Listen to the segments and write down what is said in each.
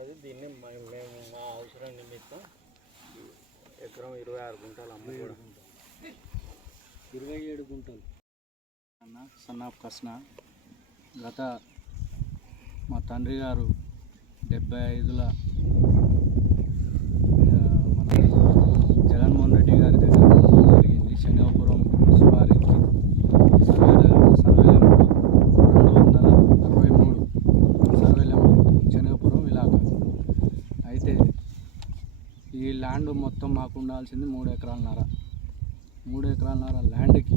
ఉన్నది. దీన్ని మేము మా అవసరం నిమిత్తం ఎకరం 26 గుంటలు అమ్ముకోవడం. 27 గుంటలు అన్న సన్ ఆఫ్ కృష్ణ. గత మా తండ్రి గారు 75ల మన జగన్మోహన్ రెడ్డి గారి దగ్గర జరిగింది. శనివాపురం శివారికి సర్వే నెంబర్ 263 సర్వే నెంబర్ శనివాపురం ఇలాగ. అయితే ఈ ల్యాండ్ మొత్తం మాకు ఉండాల్సింది 3 ఎకరాలన్నర. 3 ఎకరాలన్నర ల్యాండ్కి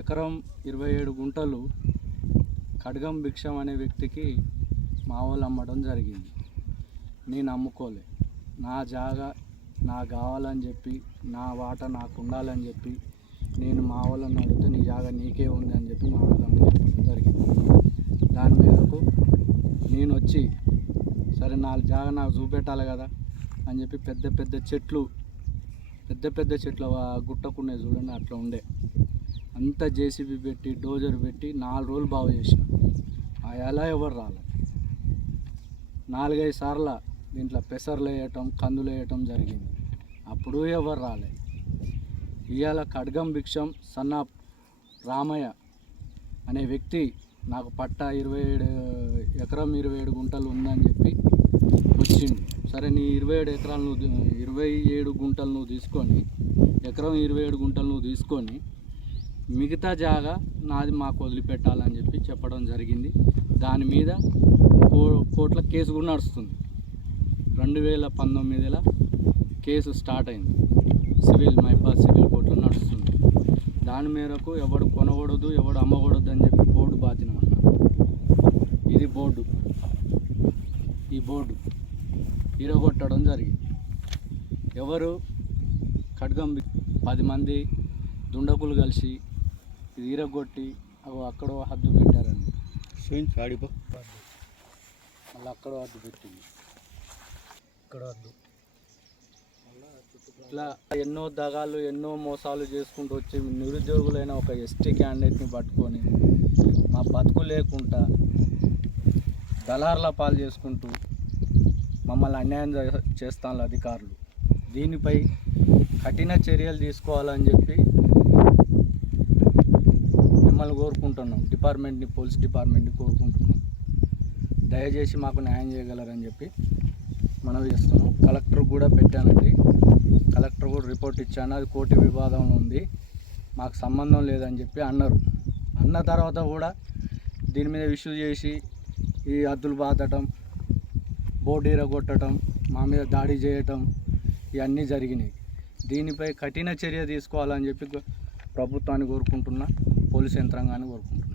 ఎకరం 27 గుంటలు ఖడ్గం భిక్షం అనే వ్యక్తికి మా వాళ్ళు అమ్మడం జరిగింది. నేను అమ్ముకోలే. నా జాగా నాకు కావాలని చెప్పి, నా వాటా నాకు ఉండాలని చెప్పి నేను మా వాళ్ళని అడిగితే నీ జాగా నీకే ఉంది అని చెప్పి మా వాళ్ళని అమ్మడం జరిగింది. దాని మీదకు నేను వచ్చి సరే నా జాగా నాకు చూపెట్టాలి కదా అని చెప్పి పెద్ద పెద్ద చెట్లు గుట్టకున్నాయి చూడండి, అట్లా ఉండే అంతా జేసీబీ పెట్టి డోజర్ పెట్టి 4 రోజులు బాగు చేసిన. ఎలా ఎవరు రాలే. 4-5 సార్లు దీంట్లో పెసర్లు వేయటం, కందులు వేయటం జరిగింది. అప్పుడు ఎవరు రాలే. ఇవాళ ఖడ్గం భిక్షం సన్ ఆఫ్ రామయ్య అనే వ్యక్తి నాకు పట్టా 27 గుంటలు ఉందని చెప్పి వచ్చిండు. సరే నీ 27 గుంటలు నువ్వు తీసుకొని, ఎకరం 27 గుంటలు నువ్వు తీసుకొని మిగతా జాగా నాది మాకు వదిలిపెట్టాలని చెప్పి చెప్పడం జరిగింది. దాని మీద కోర్టుల కేసు కూడా నడుస్తుంది. 2019లో కేసు స్టార్ట్ అయింది. మైపాల్ సివిల్ కోర్టులో నడుస్తుంది. దాని మేరకు ఎవడు కొనకూడదు, ఎవడు అమ్మకూడదు అని చెప్పి బోర్డు బాతినమన్నా. ఇది బోర్డు. ఈ బోర్డు ఇరగొట్టడం జరిగింది. ఎవరు ఖడ్గం 10 మంది దుండకులు కలిసి ఇది ఇరగొట్టి అక్కడో హద్దు పెట్టారండి. మళ్ళీ అక్కడో హద్దు పెట్టింది, ఇక్కడ హద్దు. ఇట్లా ఎన్నో దగాలు, ఎన్నో మోసాలు చేసుకుంటూ వచ్చి నిరుద్యోగులైన ఒక ఎస్టీ క్యాండిడేట్ని పట్టుకొని మా బతుకు లేకుండా దళార్ల పాలు చేసుకుంటూ మమ్మల్ని అన్యాయం చేస్తాను అధికారులు. దీనిపై కఠిన చర్యలు తీసుకోవాలని చెప్పి మిమ్మల్ని కోరుకుంటున్నాం. డిపార్ట్మెంట్ని, పోలీస్ డిపార్ట్మెంట్ని కోరుకుంటున్నాం. దయచేసి మాకు న్యాయం చేయగలరని చెప్పి మనవి చేస్తున్నాం. కలెక్టర్ కూడా పెట్టానండి. కలెక్టర్ కూడా రిపోర్ట్ ఇచ్చాను. అది కోర్టు వివాదంలో ఉంది, మాకు సంబంధం లేదని చెప్పి అన్నారు. అన్న తర్వాత కూడా దీని మీద ఇష్యూ చేసి ఈ హద్దులు బాతటం, బోర్డు ఇరగొట్టడం, మా మీద దాడి చేయటం ఇవన్నీ జరిగినాయి. దీనిపై కఠిన చర్య తీసుకోవాలని చెప్పి ప్రభుత్వాన్ని కోరుకుంటున్నా, పోలీస్ యంత్రాంగాన్ని కోరుకుంటున్నా.